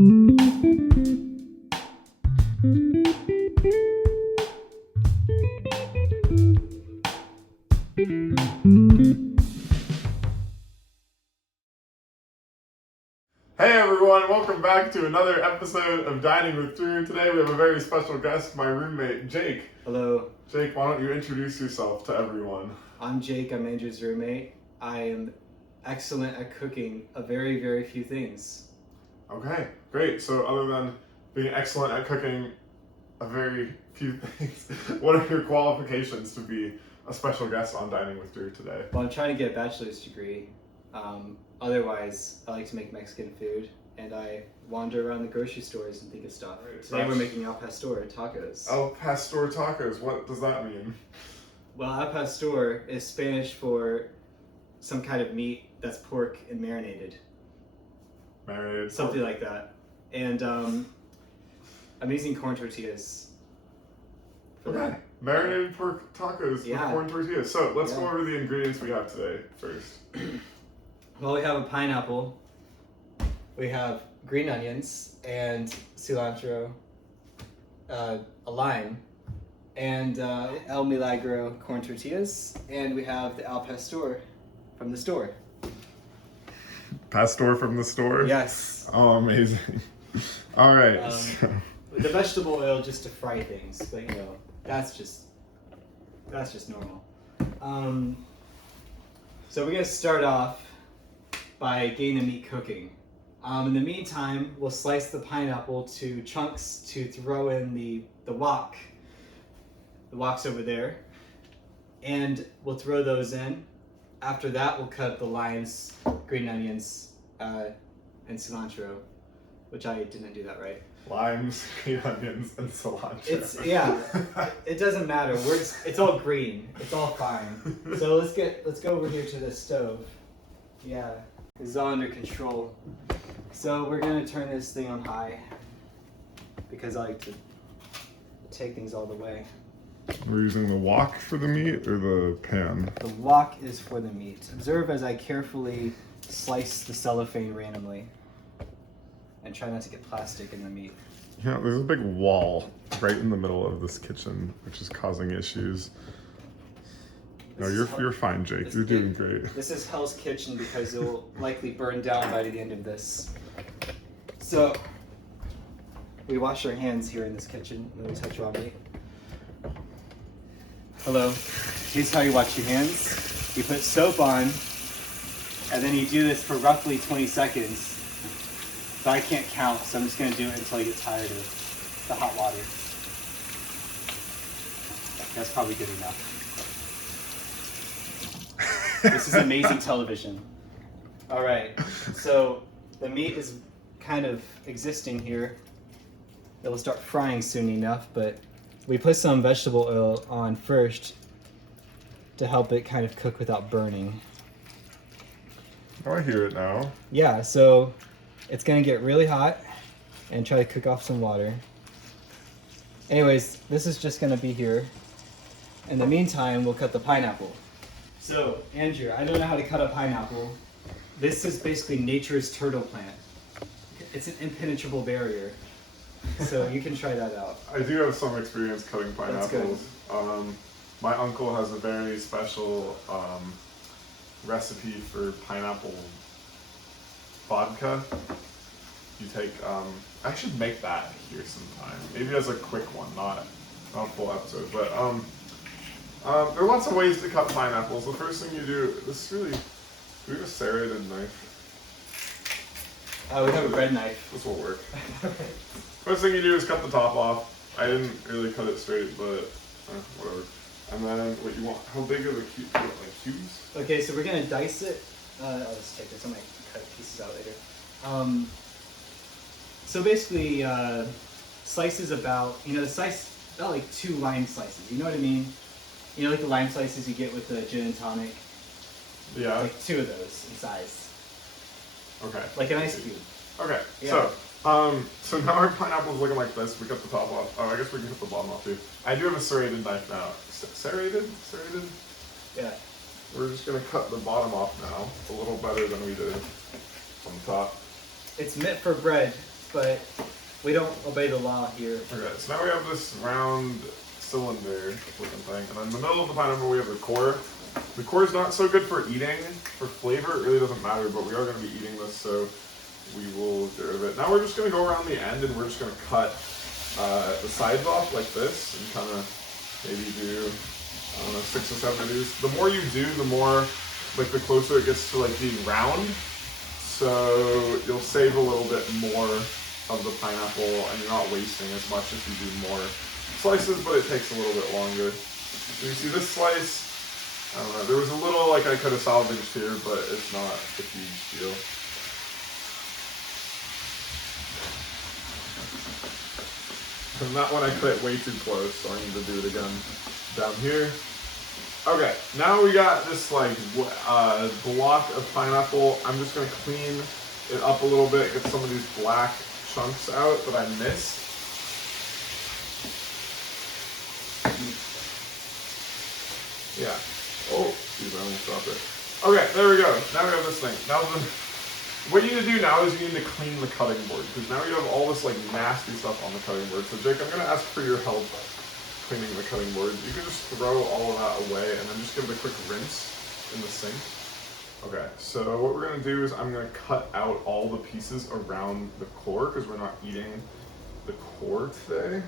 Hey everyone, welcome back to another episode of Dining with Drew. Today we have a very special guest, my roommate, Jake. Hello. Jake, why don't you introduce yourself to everyone? I'm Jake, I'm Andrew's roommate. I am excellent at cooking a very, very few things. Okay, great. So other than being excellent at cooking a very few things, what are your qualifications to be a special guest on Dining with Drew today? Well, I'm trying to get a bachelor's degree. Otherwise, I like to make Mexican food, and I wander around the grocery stores and think of stuff. Right, Today we're making al pastor tacos. Al pastor tacos, what does that mean? Well, al pastor is Spanish for some kind of meat that's pork and marinated. Marinated Something pork. like that. And I'm using corn tortillas for Okay. that. Marinated pork tacos with corn tortillas. So let's go over the ingredients we have today first. Well, we have a pineapple, we have green onions and cilantro, a lime, and El Milagro corn tortillas, and we have the al pastor from the store. Pastor from the store? Yes. Oh, amazing. All right. The vegetable oil just to fry things, but you know, that's just normal. So we're gonna start off by getting the meat cooking. In the meantime, we'll slice the pineapple to chunks to throw in the wok. The wok's over there. And we'll throw those in. After that, we'll cut up the limes, green onions, and cilantro, which I didn't do that right. Limes, green onions, and cilantro. It doesn't matter. It's all green. It's all fine. So let's go over here to the stove. Yeah. It's all under control. So we're gonna turn this thing on high because I like to take things all the way. We're using the wok for the meat or the pan? The wok is for the meat. Observe as I carefully slice the cellophane randomly and try not to get plastic in the meat. Yeah, there's a big wall right in the middle of this kitchen, which is causing issues. No, you're fine, Jake. You're doing great. This is Hell's Kitchen because it will likely burn down by the end of this. So, we wash our hands here in this kitchen when we touch raw meat. Hello. Here's how you wash your hands. You put soap on, and then you do this for roughly 20 seconds. But I can't count, so I'm just going to do it until I get tired of the hot water. That's probably good enough. This is amazing television. All right, so the meat is kind of existing here. It will start frying soon enough, but we put some vegetable oil on first to help it kind of cook without burning. Oh, I hear it now. Yeah, so it's gonna get really hot and try to cook off some water. Anyways, this is just gonna be here. In the meantime, we'll cut the pineapple. So, Andrew, I don't know how to cut a pineapple. This is basically nature's turtle plant. It's an impenetrable barrier. So you can try that out. I do have some experience cutting pineapples. That's good. My uncle has a very special recipe for pineapple vodka. You take, I should make that here sometime. Maybe as a quick one, not a full episode, but there are lots of ways to cut pineapples. The first thing you do, do we have a serrated knife? We have a bread knife. This will work. First thing you do is cut the top off. I didn't really cut it straight, but whatever. And then what you want, how big are the cubes? Like cubes? Okay, so we're gonna dice it. I'll just take this, I might cut pieces out later. So basically, slices about, the slice, about like 2 lime slices, you know what I mean? You know, like the lime slices you get with the gin and tonic? Yeah. Like 2 of those in size. Okay. Like an ice cube. Okay, Yeah. so now our pineapple's looking like this. We cut the top off. Oh, I guess we can cut the bottom off too. I do have a serrated knife now. Serrated? Serrated? Yeah. We're just gonna cut the bottom off now. It's a little better than we did on the top. It's meant for bread. but we don't obey the law here. Okay, so now we have this round cylinder looking thing, and in the middle of the pineapple we have the core. The core is not so good for eating. For flavor, it really doesn't matter, but we are going to be eating this, so we will get rid of it. Now we're just going to go around the end, and we're just going to cut the sides off like this, and kind of maybe do, I don't know, 6 or 7 of these. The more you do, the more, like, the closer it gets to, like, being round. So you'll save a little bit more of the pineapple, and you're not wasting as much if you do more slices, but it takes a little bit longer. So you see this slice, I don't know, there was a little, like, I could have salvaged here, but it's not a huge deal. And that one I cut it way too close, so I need to do it again down here. Okay, now we got this like block of pineapple. I'm just gonna clean it up a little bit, get some of these black chunks out that I missed. Yeah. Oh, geez, I almost dropped it. Okay, there we go. Now we have this thing. Now what you need to do now is you need to clean the cutting board, because now you have all this like nasty stuff on the cutting board. So Jake, I'm gonna ask for your help cleaning the cutting board. You can just throw all of that away and then just give it a quick rinse in the sink. Okay, so what we're gonna do is I'm gonna cut out all the pieces around the core, because we're not eating the core today.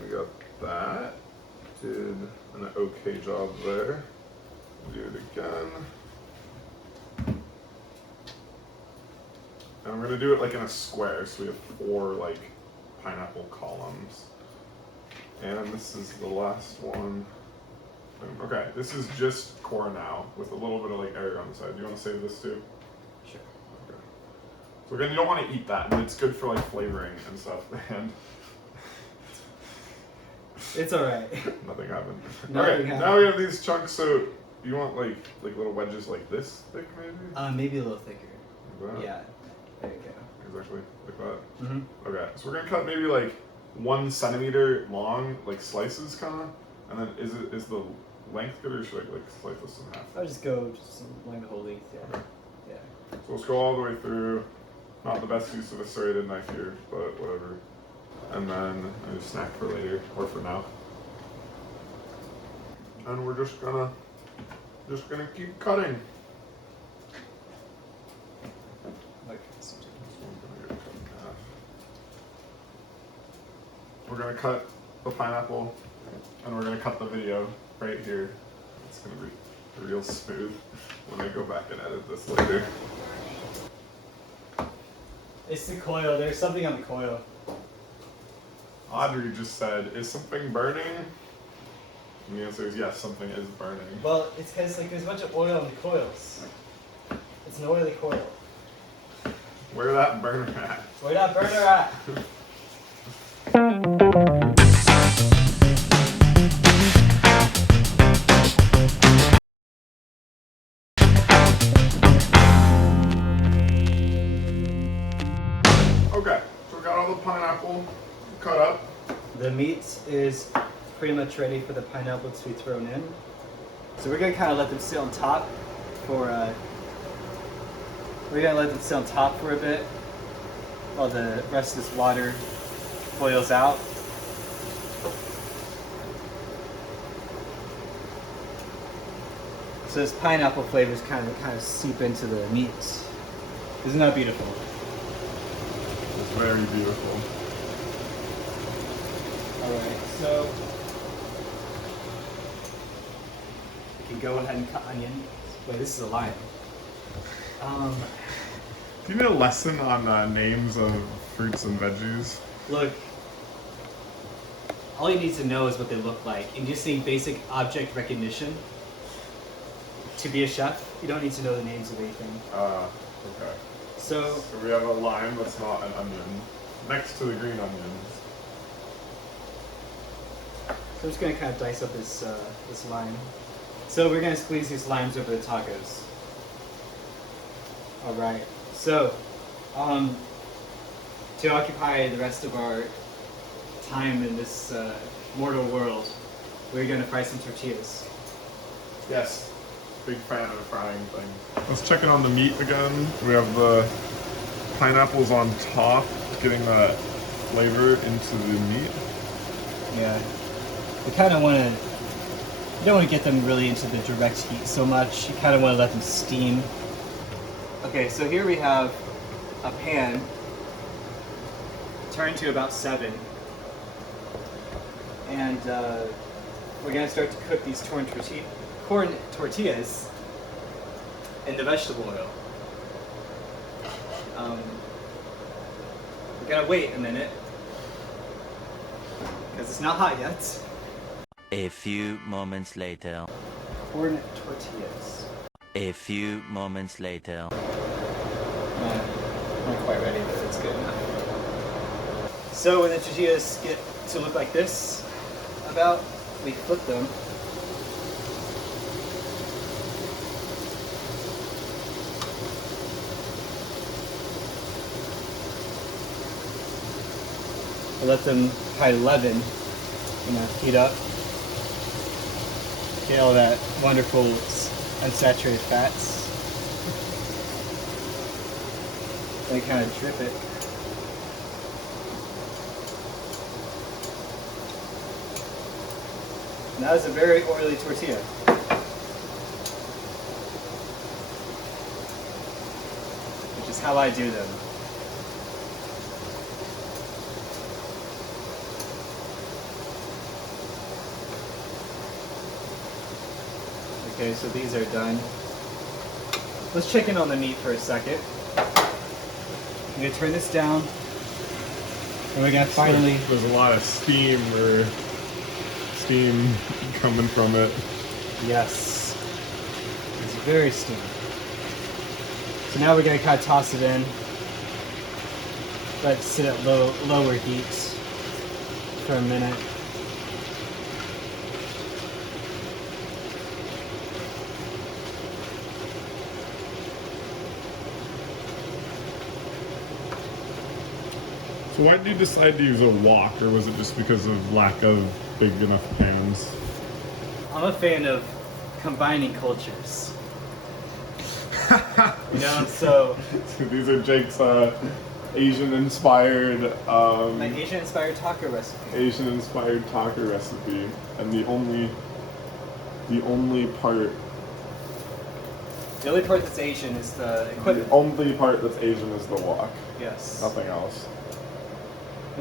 We got that. Did an okay job there. Do it again. And I'm gonna do it like in a square, so we have 4 like pineapple columns. And this is the last one. Okay, this is just core now, with a little bit of like area on the side. Do you want to save this too? Sure. Okay. So again, you don't want to eat that, but it's good for like flavoring and stuff. And it's alright. nothing happened. Nothing okay, happened. now we have these chunks. So you want like little wedges like this thick, maybe? Maybe a little thicker. Like that? Yeah. There you go. Exactly like that. Mm-hmm. Okay, so we're gonna cut maybe like 1 centimeter long, like slices, kind of. And then is the length good, or should I like slice this in half? I'll just go along the whole length. Yeah. Okay. Yeah. So let's go all the way through. Not the best use of a serrated knife here, but whatever. And then I just snack for later, or for now. And we're just gonna keep cutting. Okay. This one's gonna get cut in half. We're gonna cut the pineapple, and we're gonna cut the video right here. It's gonna be real smooth when I go back and edit this later. It's the coil. There's something on the coil. Audrey just said, "Is something burning?" And the answer is yes, something is burning. Well, it's because like there's a bunch of oil in the coils. It's an oily coil. Where that burner at? Where that burner at? Okay, so we got all the pineapple cut up. The meat is pretty much ready for the pineapple to be thrown in. So we're gonna kind of let them sit on top for a bit while the rest of this water boils out. So this pineapple flavors kind of seep into the meat. Isn't that beautiful? It's very beautiful. Alright, so we can go ahead and cut onion. Wait, this is a lime. Do you need a lesson on names of fruits and veggies? Look, all you need to know is what they look like. And just seeing basic object recognition. To be a chef, you don't need to know the names of anything. Okay. So we have a lime that's not an onion, next to the green onions. I'm just gonna kind of dice up this lime. So we're gonna squeeze these limes over the tacos. All right. So, to occupy the rest of our time in this mortal world, we're gonna fry some tortillas. Yes. Big fan of frying things. Let's check in on the meat again. We have the pineapples on top, getting that flavor into the meat. Yeah. You kind of want to, you don't want to get them really into the direct heat so much. You kind of want to let them steam. Okay, so here we have a pan turned to about 7. And we're going to start to cook these corn tortillas in the vegetable oil. We're going to wait a minute because it's not hot yet. A few moments later. Corn tortillas. A few moments later. Not quite ready, but it's good enough. So when the tortillas get to look like this, we flip them. We let them high 11, heat up. Get all that wonderful unsaturated fats. Then kind of drip it. And that is a very oily tortilla. Which is how I do them. Okay, so these are done. Let's check in on the meat for a second. I'm going to turn this down. And we're going to finally... There's a lot of steam coming from it. Yes. It's very steamy. So now we're going to kind of toss it in. Let it sit at lower heat for a minute. So why did you decide to use a wok, or was it just because of lack of big enough pans? I'm a fan of combining cultures. So these are Jake's Asian-inspired my Asian-inspired taco recipe. Asian-inspired taco recipe, and the only part. The only part that's Asian is the equipment. The only part that's Asian is the wok. Yes. Nothing else.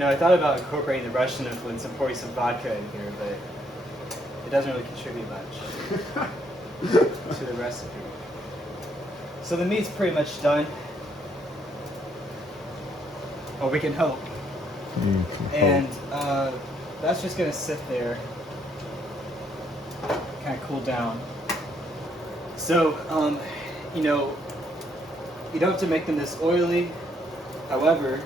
I thought about incorporating the Russian influence and pouring some vodka in here, but it doesn't really contribute much to the recipe. So the meat's pretty much done. Or we can hope. And that's just going to sit there, kind of cool down. So, you don't have to make them this oily. However,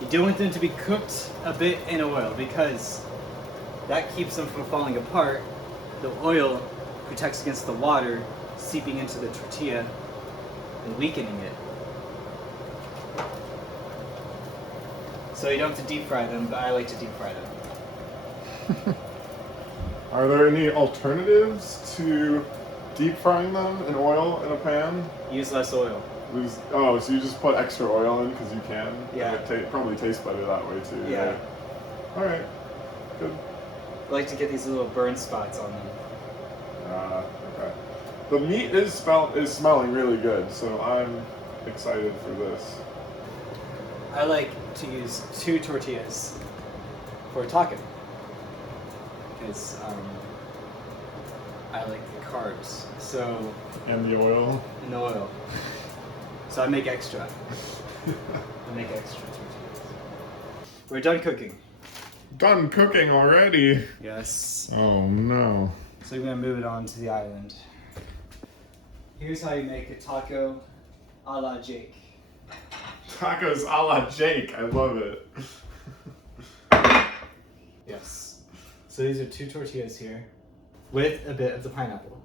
you do want them to be cooked a bit in oil because that keeps them from falling apart. The oil protects against the water seeping into the tortilla and weakening it. So you don't have to deep fry them, but I like to deep fry them. Are there any alternatives to deep frying them in oil in a pan? Use less oil. So you just put extra oil in because you can? Yeah. And it probably tastes better that way too. Yeah. Right? All right. Good. I like to get these little burn spots on them. Okay. The meat is smelling really good, so I'm excited for this. I like to use 2 tortillas for a taco because I like the carbs. So And the oil. and the oil. So I make extra. I make extra tortillas. We're done cooking. Done cooking already. Yes. Oh no. So we're gonna move it on to the island. Here's how you make a taco a la Jake. Tacos a la Jake. I love it. Yes. So these are 2 tortillas here with a bit of the pineapple.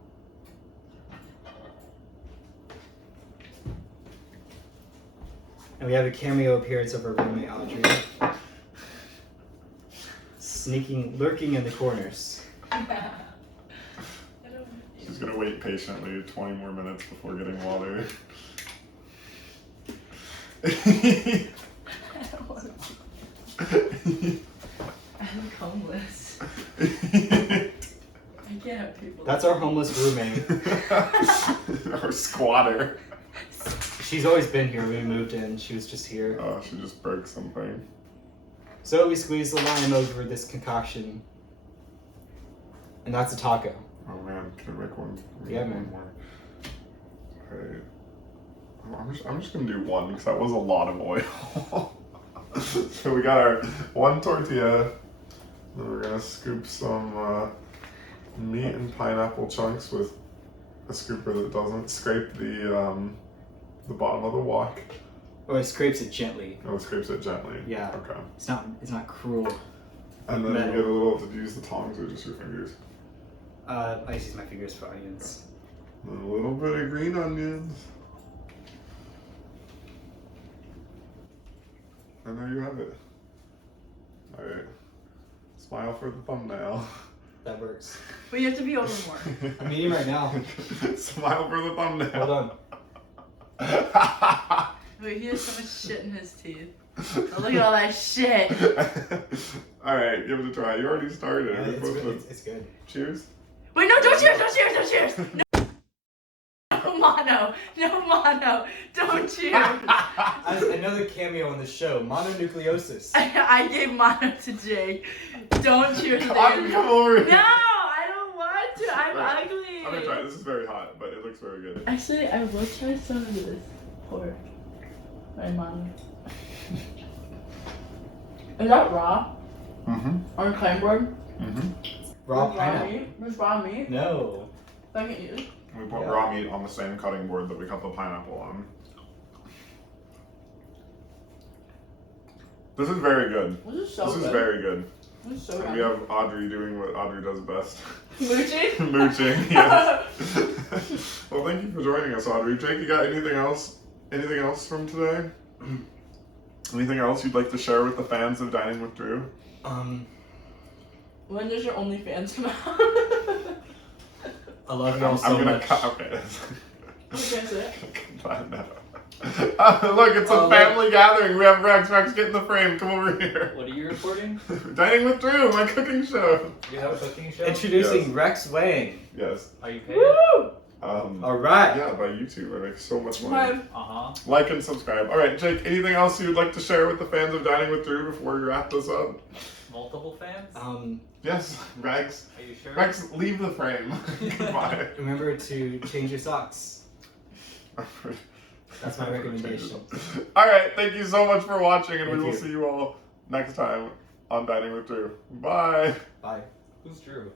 And we have a cameo appearance of our roommate Audrey. Lurking in the corners. She's She's gonna wait patiently 20 more minutes before getting water. I'm homeless. I can't have people. That's our homeless roommate. Or squatter. She's always been here. We moved in. She was just here. Oh, she just broke something. So we squeeze the lime over this concoction. And that's a taco. Oh man, can I make one? Yeah, One man. more. Alright. I'm just gonna do one because that was a lot of oil. So we got our one tortilla. Then we're gonna scoop some meat and pineapple chunks with a scooper that doesn't scrape the bottom of the wok. Oh, it scrapes it gently. Oh, it scrapes it gently. Yeah. Okay. It's not cruel. And then Metal. you get a little. Did you use the tongs or just your fingers? I just use my fingers for onions. And a little bit of green onions. And there you have it. Alright. Smile for the thumbnail. That works. But you have to be over more. I'm eating right now. Smile for the thumbnail. Hold on. Wait, he has so much shit in his teeth. Oh, look at all that shit. Alright, give it a try. You already started. Yeah, We're it's, supposed good. to- It's good. Cheers. Wait, no, don't cheers, don't cheers, don't cheers. No mono, no mono, don't cheers. Another cameo on the show, mononucleosis. I gave mono to Jake. Don't cheers, Come dude. over here. No, I don't want to. I'm Alright, ugly. I'm gonna try. This is very hot, but it looks very good. Actually, I will try some of this pork. My mom. Is that raw? Mm-hmm. On a cutting board? Mm-hmm. Raw With pineapple. meat? With raw meat? No. I can use. We put Yeah. raw meat on the same cutting board that we cut the pineapple on. This is very good. This is so This good. is very good. This is so And good. we have Audrey doing what Audrey does best. Mooching? Mooching, yes. Well, thank you for joining us, Audrey. Jake, you got anything else? Anything else from today? Anything else you'd like to share with the fans of Dining with Drew? When does your OnlyFans come out? I love y'all so I'm gonna much. cut. Okay. You can't say it. No. Look, it's a Oh, family gathering. We have Rex. Rex, get in the frame. Come over here. What are you recording? Dining with Drew, my cooking show. You have a cooking show? Introducing Yes. Rex Wang. Yes. Are you paid? Woo! Alright. Yeah, by YouTube. I make so much money. My, Uh-huh. Like and subscribe. All right, Jake. Anything else you'd like to share with the fans of Dining with Drew before you wrap this up? Multiple fans? Yes, Rex. Are you sure? Rex, leave the frame. Goodbye. Remember to change your socks. That's my recommendation. All right, thank you so much for watching, and we Thank will you. see you all next time on Dining with Drew. Bye. Bye. Who's Drew?